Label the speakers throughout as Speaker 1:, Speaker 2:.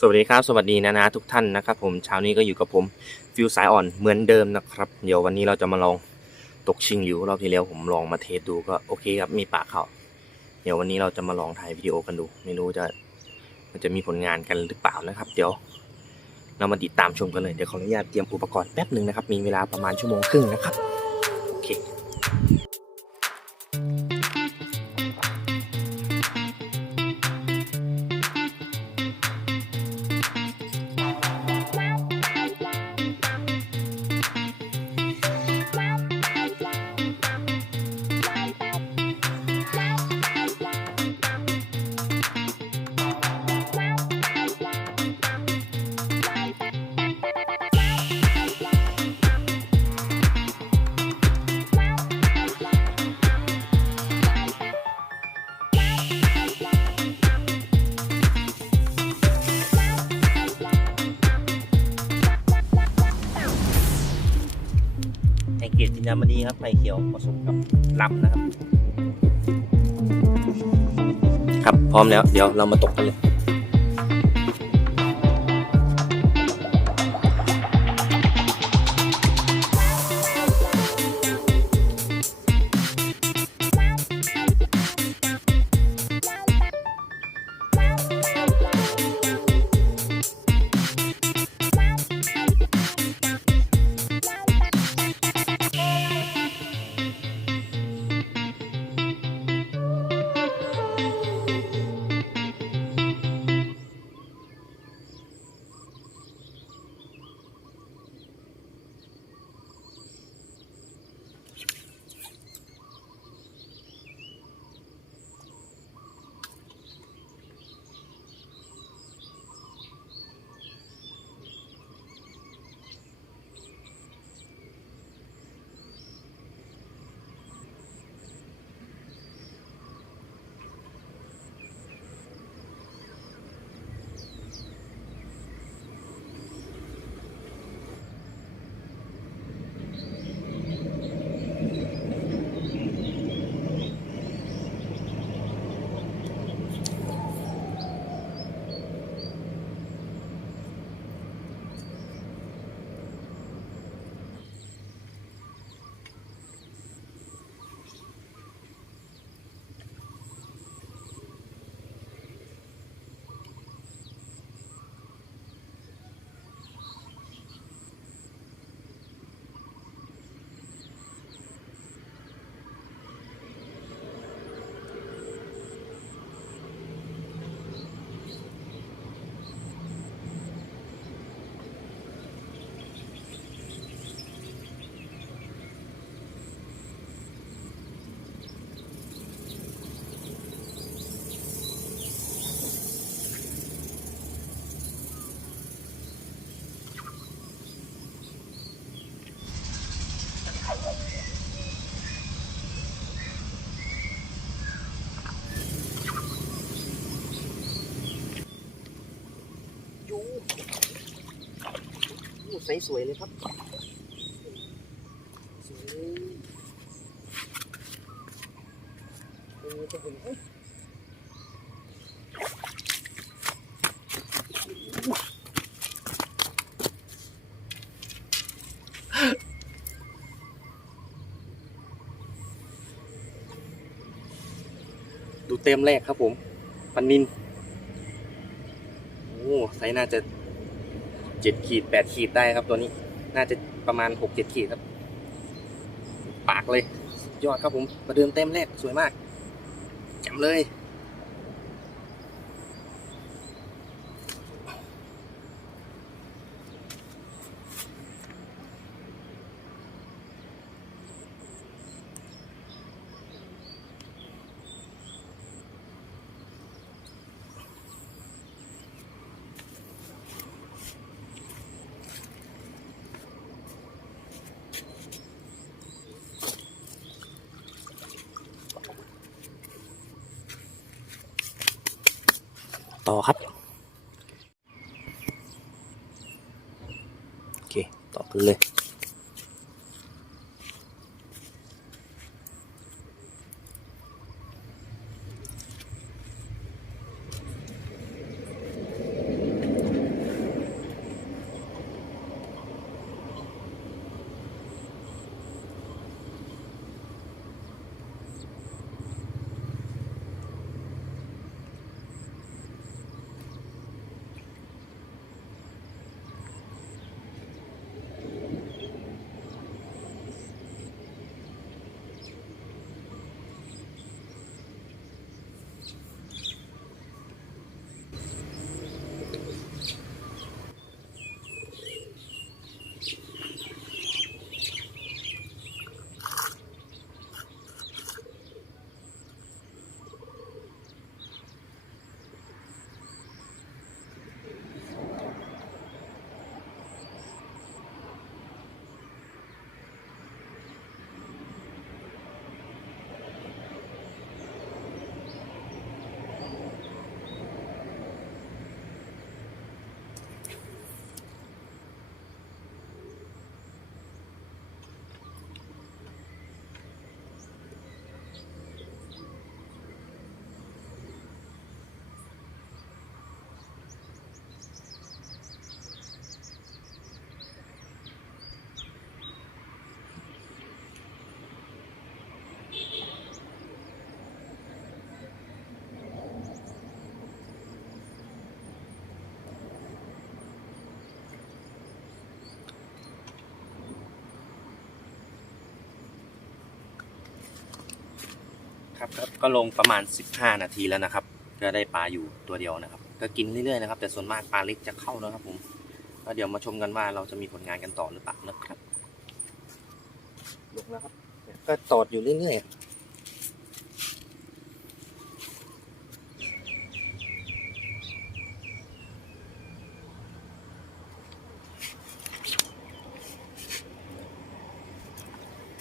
Speaker 1: สวัสดีครับ สวัสดีนะนะทุกท่านนะครับผมเช้านี้ก็อยู่กับผมฟิวสายอ่อนเหมือนเดิมนะครับ เดี๋ยววันนี้เราจะมาลองตกชิงหลิวรอบที่แล้วผมลองมาเทสดูก็โอเคครับมีปากเขาเดี๋ยววันนี้เราจะมาลองถ่ายวิดีโอกันดู ไม่รู้จะมันจะมีผลงานกันหรือเปล่านะครับ เดี๋ยว เรามาติดตามชมกันเลยเดี๋ยวขออนุญาตเตรียมอุปกรณ์แป๊บหนึ่งนะครับมีเวลาประมาณชั่วโมงครึ่งนะครับโอเค อยรติจินดามณีครับไฟเขียวผสมกับลำนะครับ ครับพร้อมแล้ว เดี๋ยวเรามาตกกันเลย ยูยูใสสวยเลยครับสวยเลยเออจะเห็นเอ้ดูเต็มแรกครับผมปันนิน ไซส์น่าจะเจ็ดขีดแปดขีดได้ครับตัวนี้น่าจะประมาณหกเจ็ดขีดครับ ปากเลยยอดครับผม ประเดิมเต็มแรกสวยมากจำเลย ต่อครับโอเคต่อกันเลย ครับครับก็ลงประมาณ 15 นาทีแล้วนะครับก็ได้ปลาอยู่ตัวเดียวนะครับ ก็กินเรื่อยๆนะครับ แต่ส่วนมากปลาเล็กจะเข้าแล้วครับผมก็เดี๋ยวมาชมกันว่าเราจะมีผลงานกันต่อหรือเปล่านะครับลงแล้วครับก็ตอดอยู่เรื่อยๆ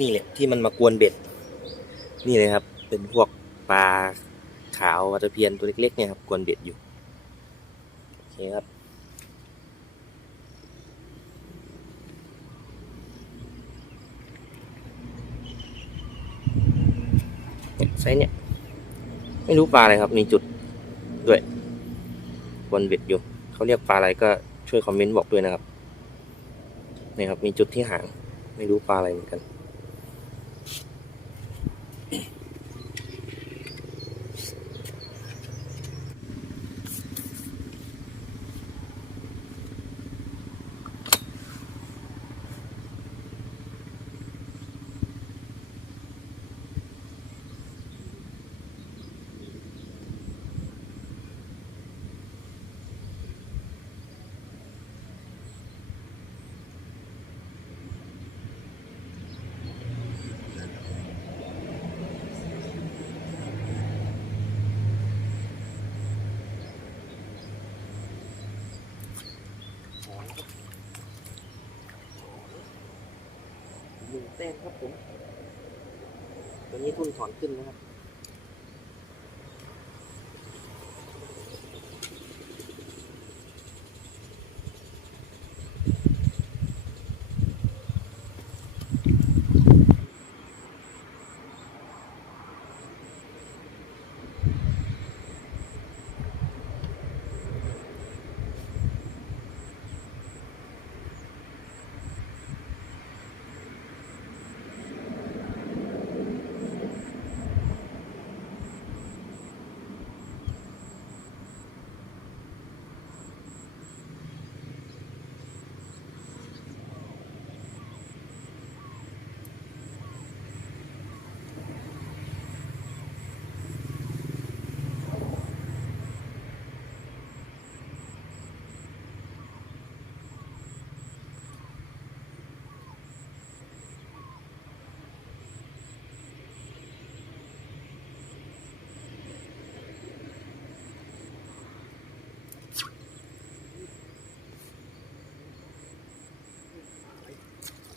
Speaker 1: นี่แหละที่มันมากวนเบ็ด นี่เลยครับ เป็นพวกปลาขาววัตเพียนตัวเล็กๆเนี่ยครับกวนเบ็ดอยู่ โอเคครับ เนี่ยไซส์เนี่ย ไม่รู้ปลาอะไรครับ มีจุดด้วยบนเบ็ดอยู่ เขาเรียกปลาอะไรก็ช่วยคอมเมนต์บอกด้วยนะครับ นี่ครับ มีจุดที่หาง ไม่รู้ปลาอะไรเหมือนกัน แต้มครับผม วันนี้ทุนถอนขึ้นนะครับ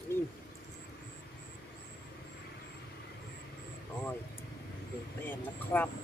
Speaker 1: นี่โอ้ย หนึ่งแต้มนะครับ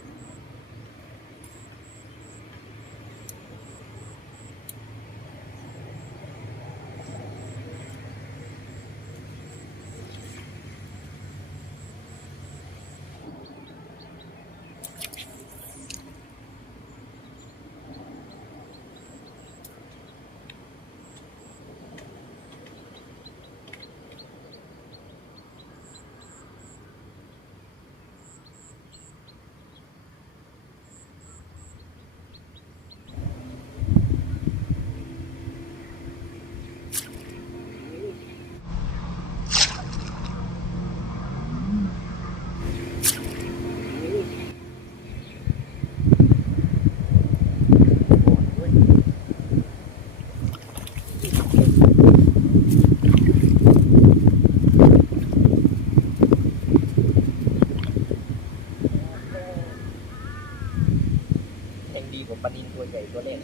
Speaker 1: ยังดีกว่าปลานินตัวใหญ่ตัวเล็ก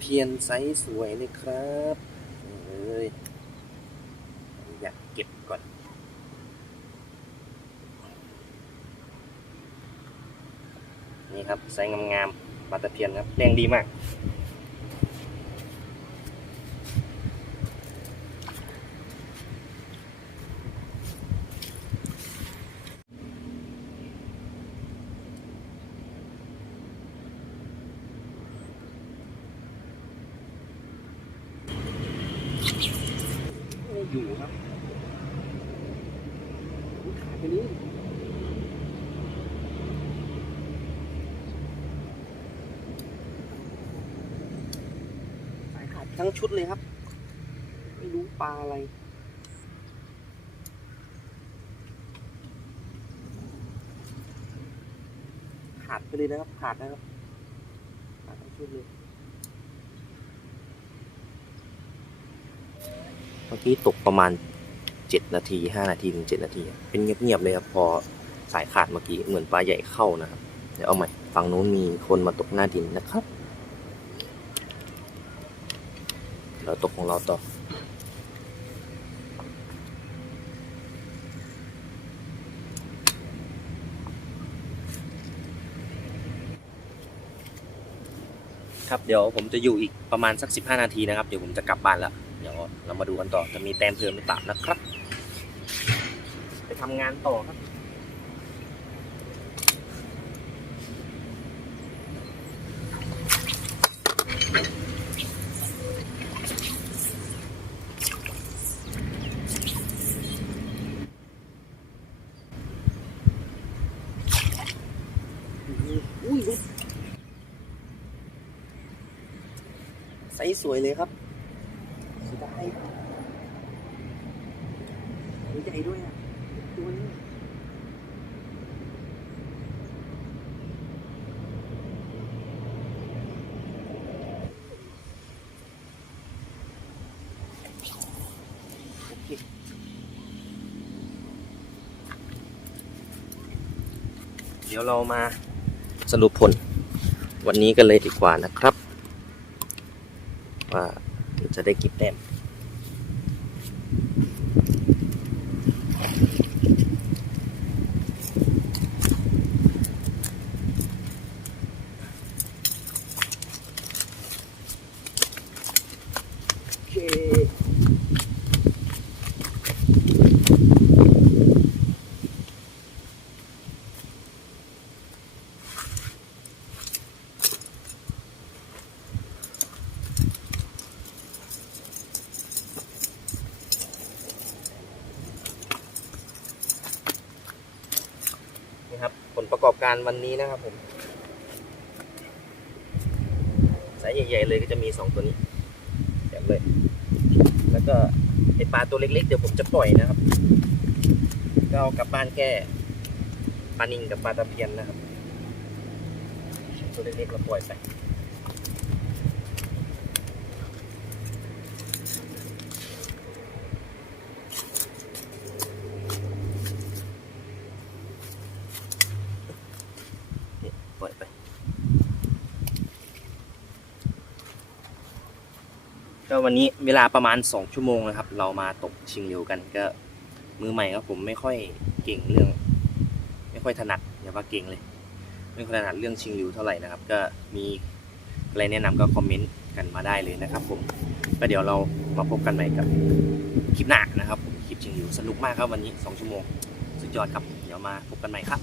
Speaker 1: เพียนไซส์สวยเลยครับนี่เลยอยากเก็บก่อนนี่ครับไซส์งามๆปลาตะเพียนครับแรงดีมาก ไม่อยู่ครับหายไปนี่สายขาด ทั้งชุดเลยครับ ไม่รู้ปลาอะไร ขาดไปเลยนะครับ ขาดนะครับ ขาดทั้งชุดเลยเมื่อกี้ตกประมาณเจ็ดนาทีห้านาทีถึงเจ็ดนาที เป็นเงียบๆเลยครับพอสายขาดเมื่อกี้เหมือนปลาใหญ่เข้านะครับ เดี๋ยวเอาใหม่ฝั่งนู้นมีคนมาตกหน้าดินนะครับ เราตกของเราต่อครับเดี๋ยวผมจะอยู่อีกประมาณสัก 15 นาทีนะครับ เดี๋ยวผมจะกลับบ้านแล้ว เดี๋ยวเรามาดูกันต่อจะมีแต้มเพิ่มหรือเปล่านะครับ ไปทำงานต่อครับ ส์สวยเลยครับสุดท้ายตัวใหญ่ด้วยอะตัวนี้โอเคเดี๋ยวเรามาสรุปผลวันนี้กันเลยดีกว่านะครับ จะได้กี่แต้ม โอเค นี่ครับ ผลประ การวันนี้นะครับผมสายใหญ่ๆเลยก็จะมีสองตัวนี้แบบเลย แล้วก็ไอปลาตัวเล็กๆ เดี๋ยวผมจะปล่อยนะครับ ก็เอากลับบ้านแค่ปลานิงกับปลาตะเพียนนะครับ ตัวเล็กๆเราปล่อยไป ปล่อยไปก็วันนี้เวลาประมาณ 2 ชั่วโมงนะครับ เรามาตกชิงเหลียวกันก็มือใหม่ครับผมไม่ค่อยเก่งเรื่อง ไม่ค่อยถนัดอย่าว่าเก่งเลย ไม่ค่อยถนัดเรื่องชิงเหลียวเท่าไหร่นะครับ ก็มีอะไรแนะนำก็คอมเมนต์กันมาได้เลยนะครับ ผมก็เดี๋ยวเรามาพบกันใหม่กับคลิปหน้านะครับผมคลิปชิงเหลียวสนุกมากครับวันนี้ 2 ชั่วโมงสุดยอดครับเดี๋ยวมาพบกันใหม่ครับ